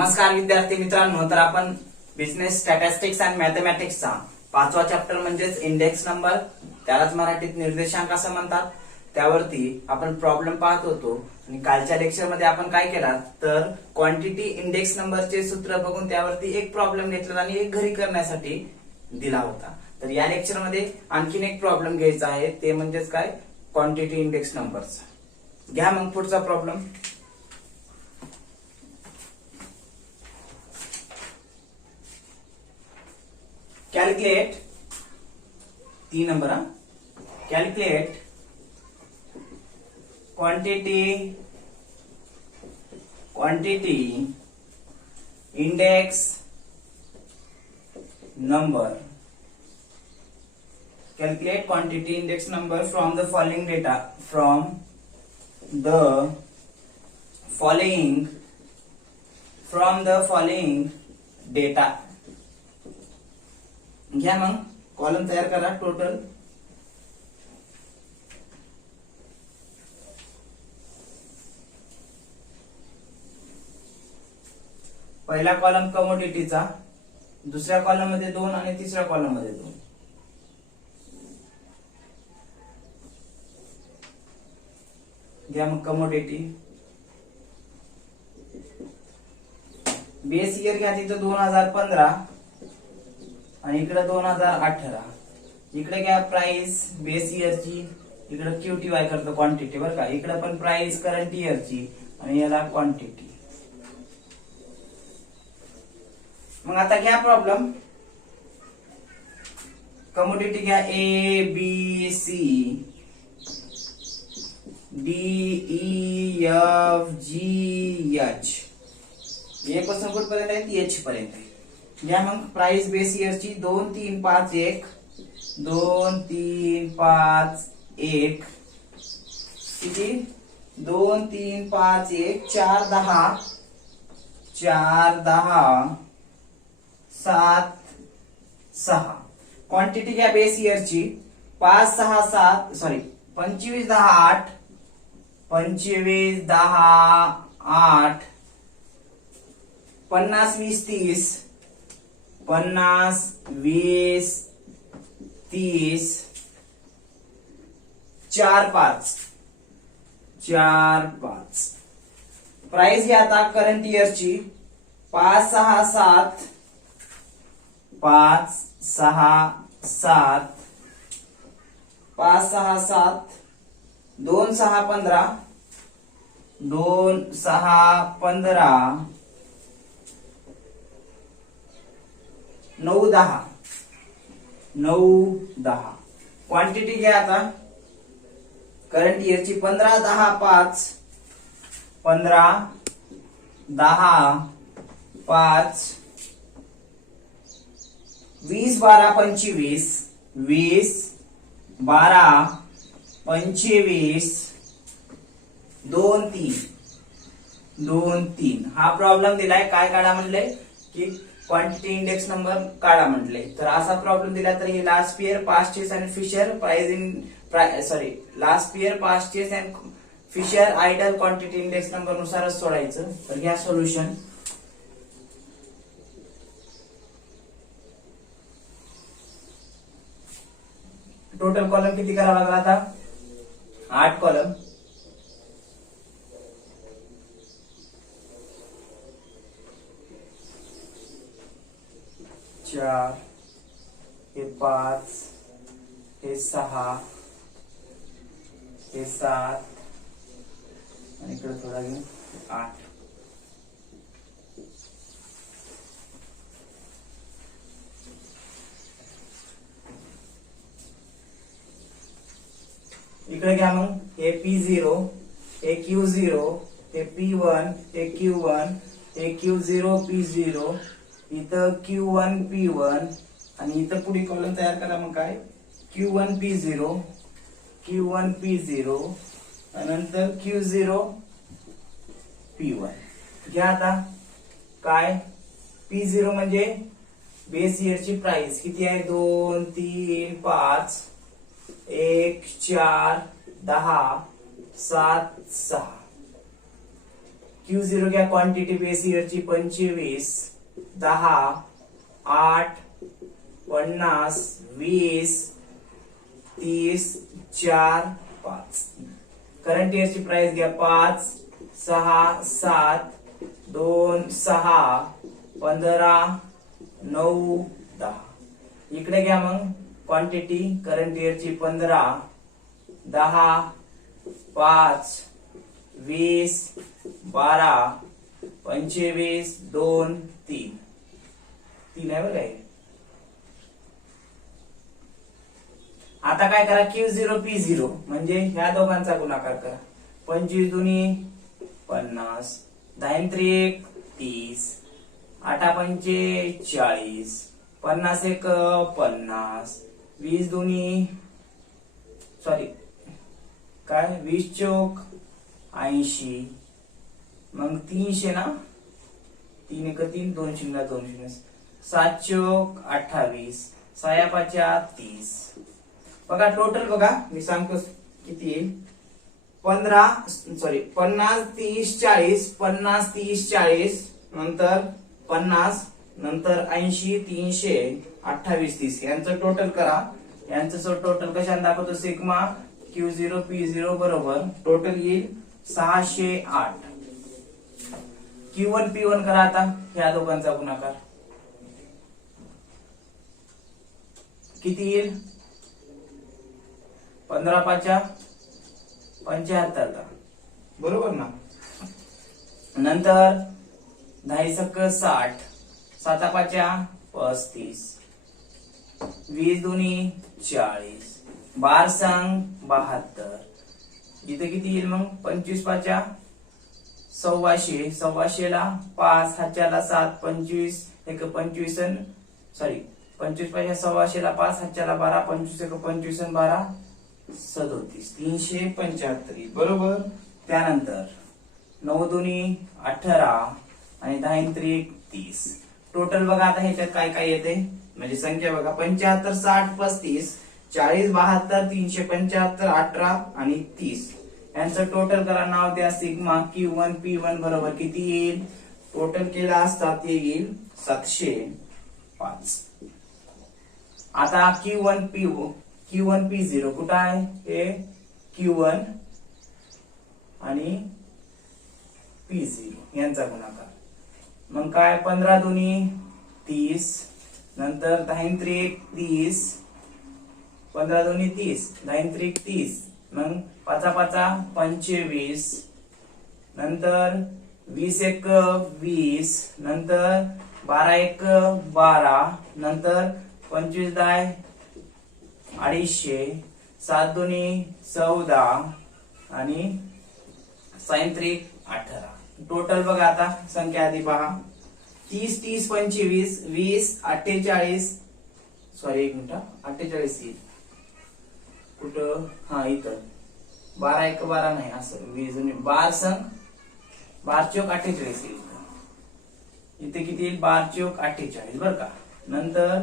नमस्कार विद्यार्थी मित्रांनो, तर आपण बिझनेस स्टॅटिस्टिक्स अँड मॅथमॅटिक्सचा 5वा चॅप्टर म्हणजेच इंडेक्स नंबर, त्यालाच मराठीत निर्देशांक असं म्हणतात, त्यावरती आपण प्रॉब्लेम पाहत होतो. आणि कालच्या लेक्चर मध्ये आपण काय केला तर क्वांटिटी इंडेक्स नंबरचे सूत्र बघून त्यावरती एक प्रॉब्लेम घेतला आणि एक घरी करण्यासाठी दिला होता. तर या लेक्चर मध्ये आणखीन एक प्रॉब्लेम घ्यायचा आहे, ते म्हणजेच काय क्वांटिटी इंडेक्स नंबरचा. घ्या मग पुढचा problem. Calculate 3 number. Calculate quantity index number. Calculate quantity index number from the following data. From the following data. घ्या मग कॉलम तयार करा. टोटल पहिला कॉलम कमोडिटीचा, दुसऱ्या कॉलम मध्ये 2 आणि तिसऱ्या कॉलम मध्ये 2. घ्या मग कमोडिटी. बेस इयर घ्या, तिथं 2015 आणि इकडे 2018. इकडे घ्या प्राइस बेस इयरची, इकडे QTY करतो क्वांटिटी बरं का. इकडे पण प्राइस करंट इयरची आणि याला क्वांटिटी. मग आता घ्या प्रॉब्लेम. कमोडिटी घ्या ABC DEFGH. ए पासून कुठपर्यंत आहे? H पर्यंत आहे. घ्या मग प्राइस बेस इयरची 2351 2351 किती? 2351 410 7 6. क्वांटिटी घ्या बेस इयरची 567 सॉरी 2510 8 50 20 30 50 20 30 4 5. प्राइस घ्या आता करंट इयरची 567 567 2 6 15 2 6 15 9 10. क्वांटिटी घ्या आता करंट इयरची 15 10 5 15 10 5 20 12 25 20 12 25 2 3. हा प्रॉब्लेम दिलाय. काय काढा म्हणले की क्वांटिटी इंडेक्स नंबर काढा म्हटले. तर असा प्रॉब्लेम दिला तर हे last year past years and Fisher last year past years and Fisher ideal quantity index number नुसारच सोडायचं. तर घ्या सोल्युशन. टोटल कॉलम किती करावा लागला आता? 8 कॉलम. चार, हे 5, हे 6, हे 7 आणि इकडे थोडा घेऊन 8. इकडे घ्या मग हे P0, हे Q0, हे P1, हे Q1, हे Q0 P0, इथं Q1 P1 आणि इथं पुढे कॉलम तयार करा. मग काय Q1 P0 आणि नंतर Q0 P1. घ्या आता काय P0 म्हणजे बेस इयरची प्राइस किती आहे? 2 3 5 1 4 10 7 6. Q0 घ्या क्वांटिटी बेस इयरची 25 10 8 50 20 30 4 5. करंट इयरची प्राइस घ्या 5 6 7 2 6 15 9 10. इकडे घ्या मग क्वांटिटी करंट इयरची 15 10 5 20 12 25 2 3 3 आहे बघा. आता काय करा Q0 P0 म्हणजे ह्या दोघांचा गुणाकार करा. 25 दुनी 50 10 त्रिक 30 8 पंचे 40 50 एक 50 20 दुनी सॉरी काय 20 चौक 80 मग 300 ना 3 एक 3 2 शून्य 2 शून्य 7 चौक 28 6 पाच्या 30. बघा टोटल बघा मी सांगतो किती येईल. 50 30 40 50 30 40 नंतर 50 नंतर 80 300 28 30 यांचं टोटल करा. यांचं टोटल कशाने दाखवतो सिग्मा Q0 P0 बरोबर टोटल येईल 608. Q1 P1 करा आता ह्या दोघांचा गुणाकार किती येईल. 15 पाच्या 75 बरोबर ना. नंतर 10 सक 60 7 पाच्या 35 20 दुनी 40 12 संग 72. इथे किती येईल मग 25 पाच्या 1,600 1,600 ला 5 हाच्याला 7 25 एक 25 सॉरी 25 पाच्या 1,600 ला 5 हाच्याला 12 25 एक 25 12 37 375 बरोबर. त्यानंतर 9 दुनी 18 आणि 10 त्रिक 30. टोटल बघा आता ह्याच्यात काय काय येते म्हणजे संख्या बघा 75 60 35 40 72 375 18 आणि 30 यांचं टोटल करा. नाव द्या सिग्मा Q1 P1 बरोबर किती येईल. टोटल केला असता ते येईल 705. आता Q1 P0 कुठं आहे हे Q1 आणि P0 यांचा गुणाकार. मग काय 15 दुनी 30 नंतर 10 त्रिक 30 15 दुनी 30 10 त्रिक 30 मग 5 5 25 नंतर 20 एक 20 नंतर 12 एक 12 नंतर 25 10 250 7 दुनी 14 आणि 6 त्रिक 18. टोटल बघा आता संख्या आधी पहा 30 30 25 20 48 सॉरी एक मिनिट 48 येईल कुठं हा इथं 12 एक 12 नाही असं 20 12 संग 12 चौक 48 येईल. इथे किती येईल 12 चौक 48 बर का. नंतर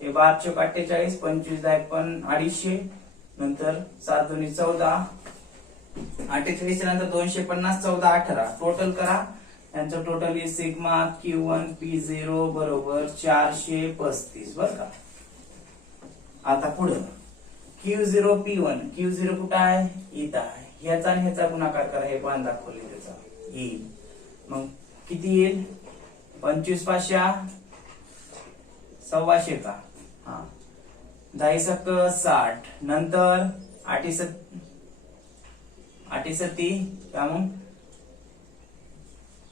हे 12 चौक 48 25 10 पण 250 नंतर 7 दुनी 14 48 नंतर 250 14 18 टोटल करा. यांचं टोटल आहे सिग्मा Q1 P0 बरोबर 435 बर का. आता पुढे Q0 P1 Q0 कुठं आहे इथं आहे. ह्याचा आणि ह्याचा गुणाकार करा हे पण दाखवले त्याचा येईल. मग किती येईल 25 पाशा 1,600 का हा 10 सक 60 नंतर 8 सत्ती का मग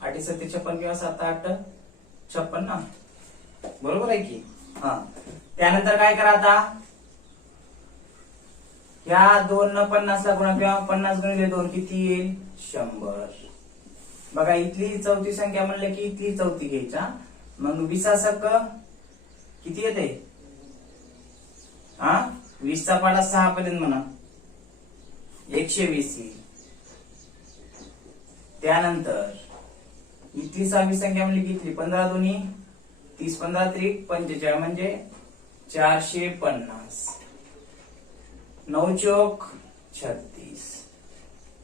8 सत्ती 56 किंवा 7 8 56 ना बरोबर आहे की हा. त्यानंतर काय करा आता या 2 न 50 ला गुणा किंवा 50 गुणिले 2 किती येईल 100. बघा इथली चौथी संख्या म्हणले की इथली चौथी घ्यायचा. मग 20 सक किती येते हा 20 चा पाडा 6 पर्यंत म्हणा 120 येईल. त्यानंतर इथली 6वी संख्या म्हणली की इथली 15 दुनी 30 15 त्रिक 45 म्हणजे 450 9 चौक 36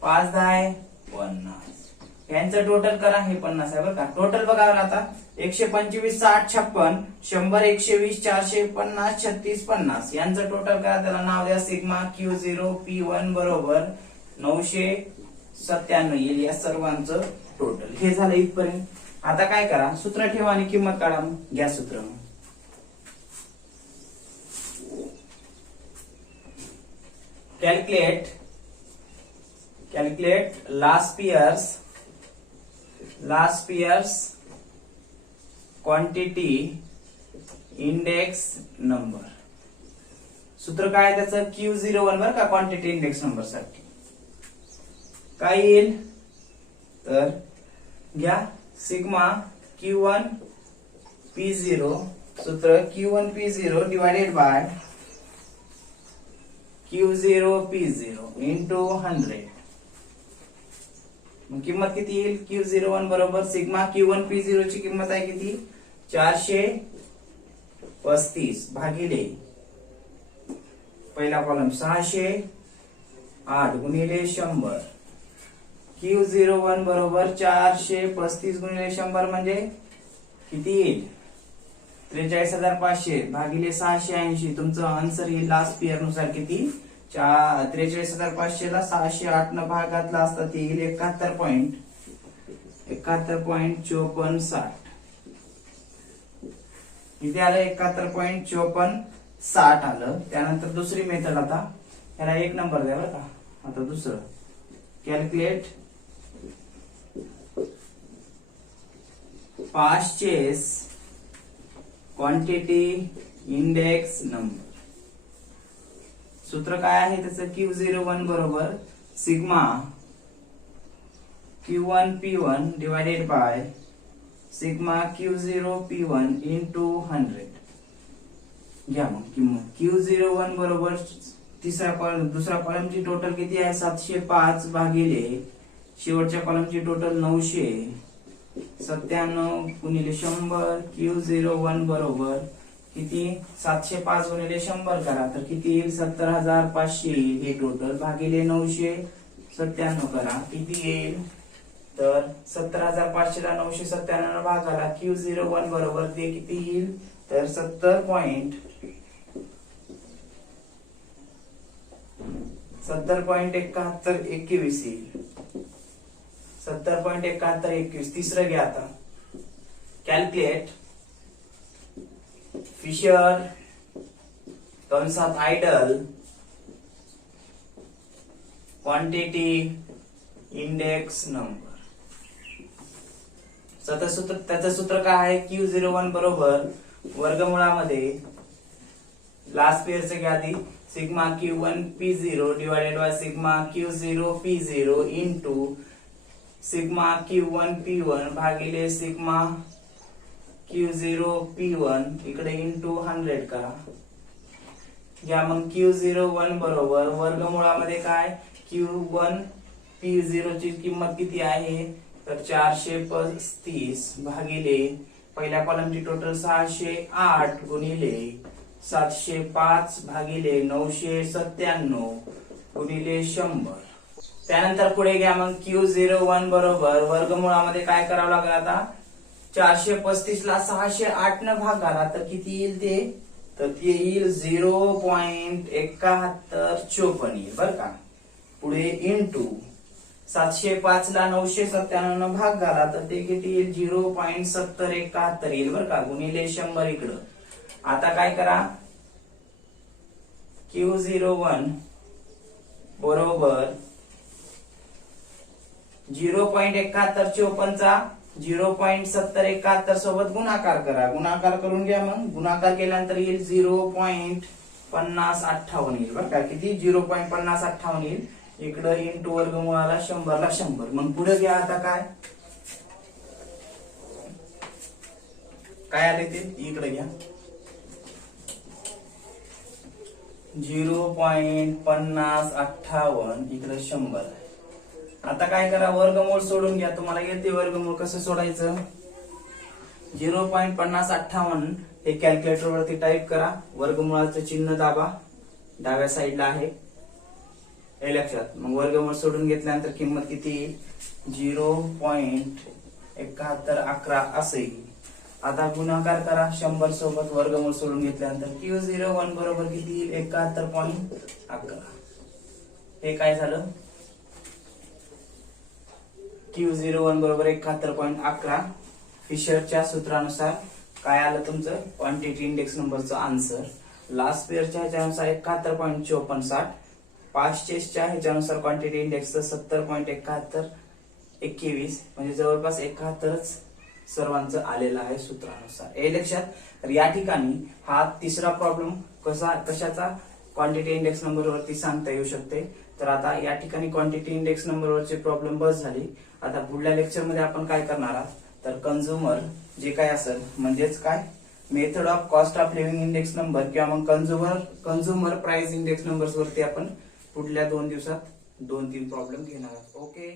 5 10 50 यांचं टोटल करा, हे 50 आहे बरं का. टोटल बघा ना आता 125, 60, 56, 100, 120, 450, 36, 50 यांचं टोटल करा. त्याला नाव द्या सिग्मा Q0 P1 बरोबर 997 येईल या सर्वांचं टोटल. हे झालं इथपर्यंत. आता काय करा, सूत्र ठेवा आणि किंमत काढा. घ्या सूत्र. calculate last year's quantity index number. सूत्र काय त्याचं Q01 बरं का, क्वांटिटी इंडेक्स नंबर साठी काय येईल तर घ्या सिग्मा Q1 P0, सूत्र Q1 P0 divided by Q0 P0 into 100. मग किंमत किती येईल, Q01 बरोबर सिग्मा Q1 P0 ची किंमत आहे किती 435 भागिले पहिला कॉलम 608 गुणिले 100. Q01 बरोबर 435 गुणिले 100 म्हणजे किती येईल 43,500 भागिले 680. तुमचं आन्सर येईल लास्ट इयर नुसार किती 43,500 ला 608 न भाग घातला असता ते येईल 71.5460. इथे आलं 71.5460 आलं. त्यानंतर दुसरी मेथड, आता याला 1 नंबर द्या बरं का. आता दुसरं calculate purchase quantity index number. सूत्र काय आहे त्याचं Q01 बरोबर sigma Q1 P1 divided by sigma Q0 P1 into 100. घ्या मग किंमत Q01 बरोबर तिसरा कॉलम दुसरा कॉलमची टोटल किती आहे 705 भागिले शेवटच्या कॉलमची टोटल 997 गुणिले 100. Q01 बरोबर किती 705 गुणिले 100 करा तर किती येईल 70,500 हे टोटल भागिले 997 करा किती येईल तर 70,500 ला 997 भागाला Q01 बरोबर ते किती येईल तर 70.71 येईल. 70.71. तिसरं घ्या आता कॅल्क्युलेट फिशर कंसात आयडल क्वांटिटी इंडेक्स नंबर. त्याचं सूत्र काय आहे Q01 बरोबर वर्गमुळामध्ये लास्ट इयरचे घ्या आधी sigma Q1 P0 divided by sigma Q0 P0 into sigma Q1 P1 भागिले सिग्मा Q0 P1 इकडे इंटू 100 करा. घ्या मग Q01 बरोबर वर्गमुळामध्ये काय Q1 P0 ची किंमत किती आहे तर 435 भागिले पहिल्या कॉलमची टोटल 608 गुणिले 705 भागिले 997 गुणिले 100. त्यानंतर पुढे घ्या मग Q01 बरोबर वर्गमुळामध्ये काय करावं लागेल आता 435 ला 608 न भाग घाला तर किती येईल ते तर ते येईल 0.7154 येईल बरं का. पुढे इंटू 705 ला 997 न भाग घाला तर ते किती येईल 0.7071 येईल बरं का गुणिले 100 इकडं. आता काय करा Q01 बरोबर 0.7154 चा 0.7071 सोबत गुणाकार करा. गुणाकार करून घ्या मग गुणाकार केल्यानंतर येईल 0.5058 येईल बरं का. किती 0.5058 येईल. इकडं इंटू वर्गमुळाला 100 ला 100. मग पुढे घ्या आता काय आले ते इकडे घ्या 0.5058 इकडे 100. आता काय करा वर्गमूळ सोडून घ्या. तुम्हाला येते वर्गमूळ कसं सोडायचं 0.5058 हे कॅल्क्युलेटर वरती टाईप करा. वर्गमुळाचं चिन्ह दाबा डाव्या साईडला आहे हे लक्षात. मग वर्गमूळ सोडून घेतल्यानंतर किंमत किती येईल 0.7111 असे येईल. आता गुणाकार करा 100 सोबत, वर्गमूळ सोडून घेतल्यानंतर Q01 बरोबर किती येईल? 71.11. हे काय झालं? Q01 बरोबर 71.11. फिशरच्या सूत्रानुसार काय आलं तुमचं? क्वांटिटी इंडेक्स नंबरचं आन्सर. लास्ट पेअरच्या ह्याच्यानुसार 71.54. पास्ट चेसच्या ह्याच्यानुसार क्वांटिटी इंडेक्सचं 70.7121, म्हणजे जवळपास 71च सर्वांचं आलेलं आहे सूत्रानुसार. हे लक्षात. तर या ठिकाणी हा तिसरा प्रॉब्लेम कशाचा क्वांटिटी इंडेक्स नंबर वरती सांगता येऊ शकते. तर आता या ठिकाणी क्वांटिटी इंडेक्स नंबर वरचे प्रॉब्लेम बस झाली. आता पुढल्या लेक्चर मध्ये आपण काय करणार आहोत, तर कंझ्युमर जे काय असेल म्हणजेच काय method of cost of living index number किंवा मग कंझ्युमर प्राइस इंडेक्स नंबर्स वरती आपण पुढल्या 2 दिवसात 2-3 प्रॉब्लेम घेणार आहोत. ओके.